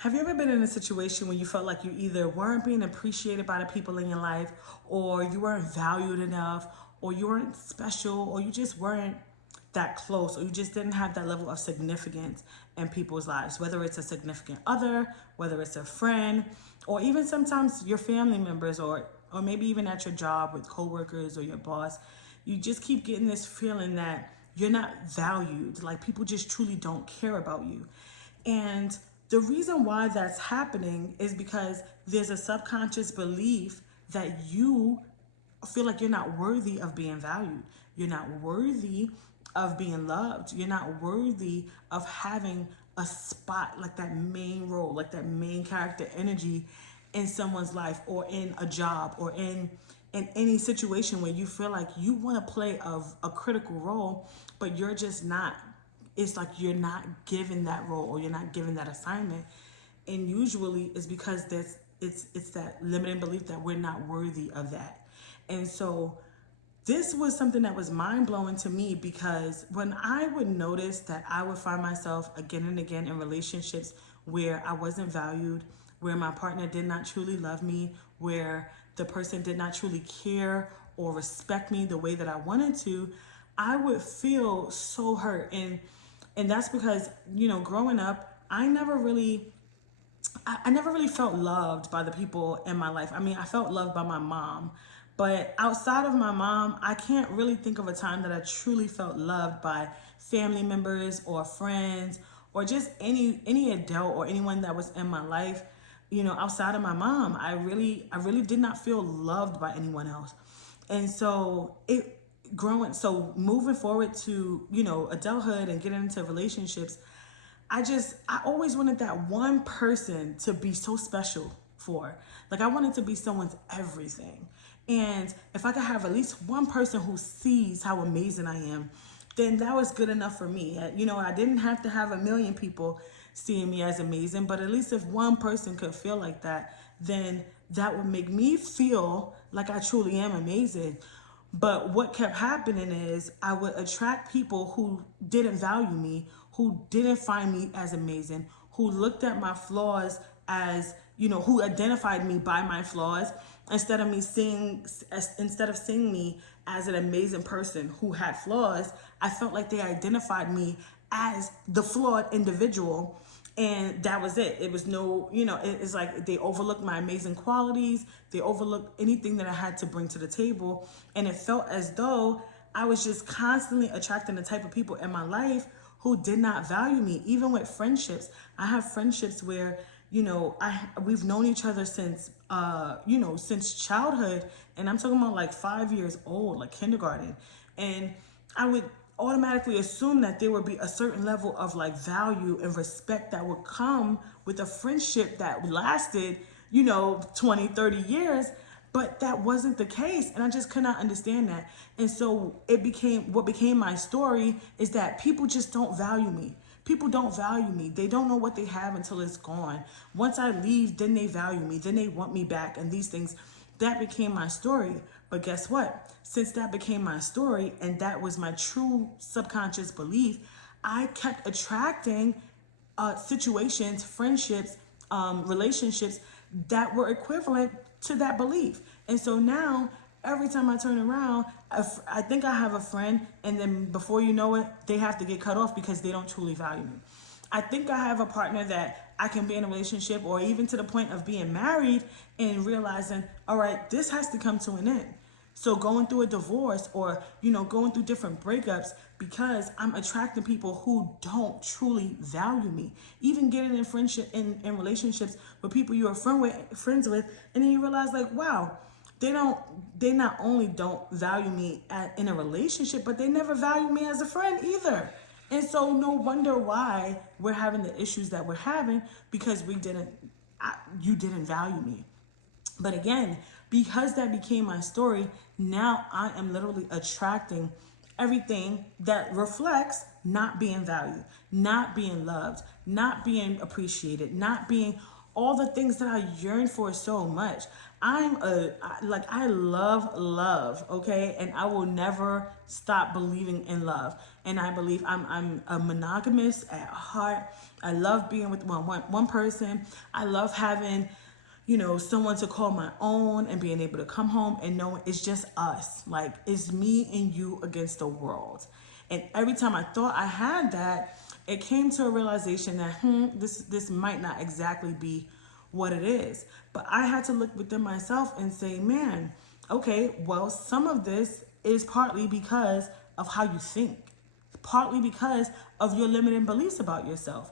Have you ever been in a situation where you felt like you either weren't being appreciated by the people in your life, or you weren't valued enough, or you weren't special, or you just weren't that close, or you just didn't have that level of significance in people's lives, whether it's a significant other, whether it's a friend, or even sometimes your family members, or maybe even at your job with coworkers or your boss. You just keep getting this feeling that you're not valued, like people just truly don't care about you. And the reason why that's happening is because there's a subconscious belief that you feel like you're not worthy of being valued. You're not worthy of being loved. You're not worthy of having a spot, like that main role, like that main character energy in someone's life, or in a job, or in any situation where you feel like you want to play a critical role, but you're just not. It's like you're not given that role, or you're not given that assignment. And usually it's because it's that limiting belief that we're not worthy of that. And so this was something that was mind blowing to me, because when I would notice that I would find myself again and again in relationships where I wasn't valued, where my partner did not truly love me, where the person did not truly care or respect me the way that I wanted to, I would feel so hurt. And that's because, growing up, I never really felt loved by the people in my life. I mean, I felt loved by my mom, but outside of my mom, I can't really think of a time that I truly felt loved by family members or friends, or just any adult or anyone that was in my life. Outside of my mom, I really did not feel loved by anyone else. And so so moving forward to, adulthood and getting into relationships, I always wanted that one person to be so special for. Like, I wanted to be someone's everything. And if I could have at least one person who sees how amazing I am, then that was good enough for me. I didn't have to have a million people seeing me as amazing, but at least if one person could feel like that, then that would make me feel like I truly am amazing. But what kept happening is I would attract people who didn't value me, who didn't find me as amazing, who looked at my flaws as, who identified me by my flaws, instead of seeing me as an amazing person who had flaws. I felt like they identified me as the flawed individual, and that was it. It was no, it's like they overlooked my amazing qualities. They overlooked anything that I had to bring to the table. And it felt as though I was just constantly attracting the type of people in my life who did not value me. Even with friendships, I have friendships where, we've known each other since childhood. And I'm talking about like 5 years old, like kindergarten. And I would automatically assume that there would be a certain level of like value and respect that would come with a friendship that lasted, 20, 30 years. But that wasn't the case. And I just could not understand that. And so what became my story is that people just don't value me. People don't value me. They don't know what they have until it's gone. Once I leave, then they value me. Then they want me back. And these things, that became my story. But guess what? Since that became my story, and that was my true subconscious belief, I kept attracting situations, friendships, relationships that were equivalent to that belief. And so now, every time I turn around, I think I have a friend, and then before you know it, they have to get cut off because they don't truly value me. I think I have a partner that I can be in a relationship, or even to the point of being married, and realizing, all right, this has to come to an end. So going through a divorce, or, going through different breakups, because I'm attracting people who don't truly value me. Even getting in in relationships with people you are friends with, and then you realize, like, wow, they not only don't value me in a relationship, but they never value me as a friend either. And so no wonder why we're having the issues that we're having, because you didn't value me. But again, because that became my story, now I am literally attracting everything that reflects not being valued, not being loved, not being appreciated, not being all the things that I yearn for so much. I love love, okay? And I will never stop believing in love. And I believe I'm a monogamous at heart. I love being with one person. I love having, someone to call my own and being able to come home and know it's just us. Like, it's me and you against the world. And every time I thought I had that, it came to a realization that this might not exactly be what it is. But I had to look within myself and say, man, okay, well, some of this is partly because of how you think, partly because of your limiting beliefs about yourself,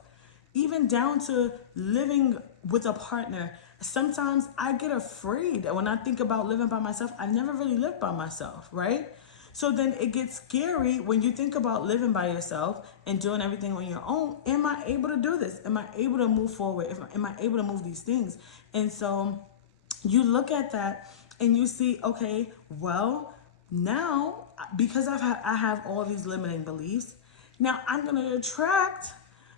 even down to living with a partner. Sometimes I get afraid when I think about living by myself. I never really lived by myself, right? So then it gets scary when you think about living by yourself and doing everything on your own. Am I able to do this? Am I able to move forward? Am I able to move these things? And so you look at that and you see, okay, well, now because I have all these limiting beliefs, now I'm going to attract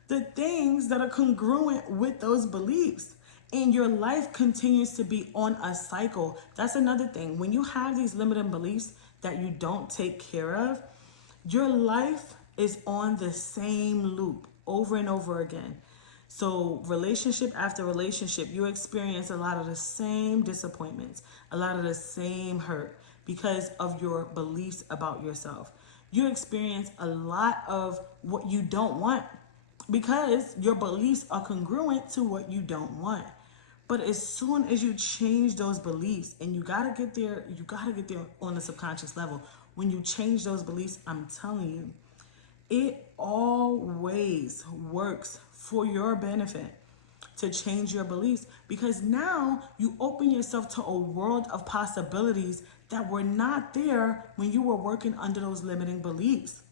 the things that are congruent with those beliefs. And your life continues to be on a cycle. That's another thing. When you have these limiting beliefs that you don't take care of, your life is on the same loop over and over again. So relationship after relationship, you experience a lot of the same disappointments, a lot of the same hurt because of your beliefs about yourself. You experience a lot of what you don't want because your beliefs are congruent to what you don't want. But as soon as you change those beliefs, and you gotta get there on the subconscious level. When you change those beliefs, I'm telling you, it always works for your benefit to change your beliefs, because now you open yourself to a world of possibilities that were not there when you were working under those limiting beliefs.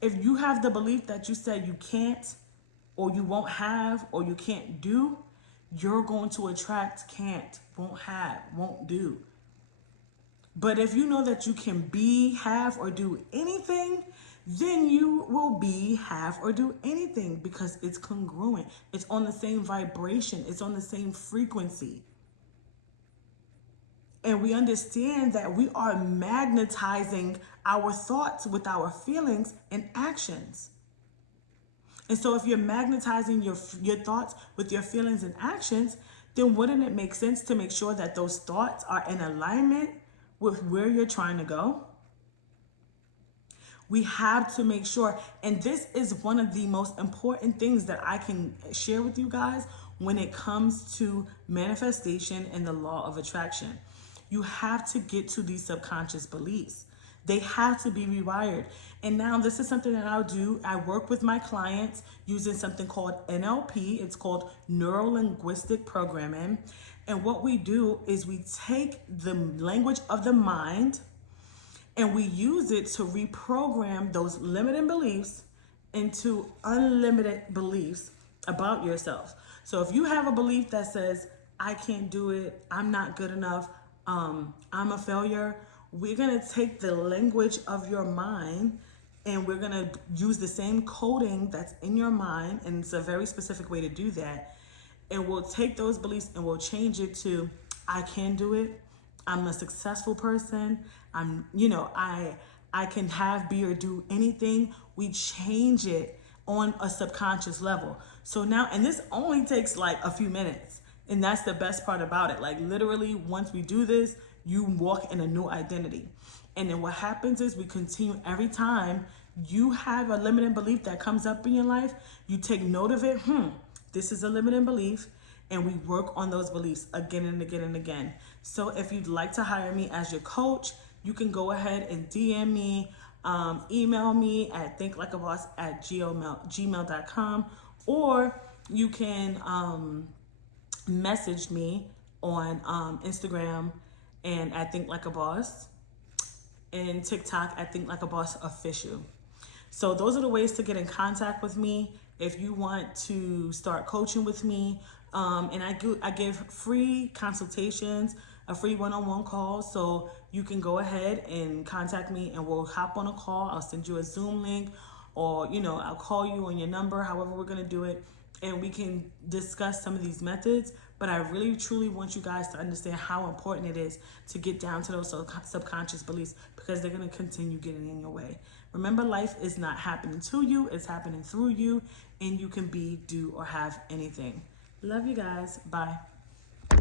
If you have the belief that you said you can't, or you won't have, or you can't do, you're going to attract can't, won't have, won't do. But if you know that you can be, have, or do anything, then you will be, have, or do anything because it's congruent. It's on the same vibration. It's on the same frequency. And we understand that we are magnetizing our thoughts with our feelings and actions. And so if you're magnetizing your thoughts with your feelings and actions, then wouldn't it make sense to make sure that those thoughts are in alignment with where you're trying to go? We have to make sure, and this is one of the most important things that I can share with you guys when it comes to manifestation and the law of attraction. You have to get to these subconscious beliefs. They have to be rewired. And now this is something that I'll do. I work with my clients using something called NLP. It's called Neuro-Linguistic Programming. And what we do is we take the language of the mind and we use it to reprogram those limiting beliefs into unlimited beliefs about yourself. So if you have a belief that says, I can't do it, I'm not good enough, I'm a failure, we're gonna take the language of your mind and we're gonna use the same coding that's in your mind, and it's a very specific way to do that. And we'll take those beliefs and we'll change it to, I can do it, I'm a successful person, I can have, be, or do anything. We change it on a subconscious level. So now, and this only takes like a few minutes. And that's the best part about it. Like literally, once we do this, you walk in a new identity. And then what happens is we continue every time you have a limiting belief that comes up in your life, you take note of it. This is a limiting belief. And we work on those beliefs again and again and again. So if you'd like to hire me as your coach, you can go ahead and DM me, email me at thinklikeaboss@gmail.com, or you can message me on Instagram and at Think Like a Boss, and TikTok at Think Like a Boss Official. So those are the ways to get in contact with me if you want to start coaching with me. And I give free consultations, a free one-on-one call. So you can go ahead and contact me and we'll hop on a call. I'll send you a Zoom link, or, I'll call you on your number, however we're going to do it. and we can discuss some of these methods. But I really truly want you guys to understand how important it is to get down to those subconscious beliefs, because they're going to continue getting in your way. Remember, life is not happening to you, it's happening through you, and you can be, do, or have anything. Love you guys. Bye.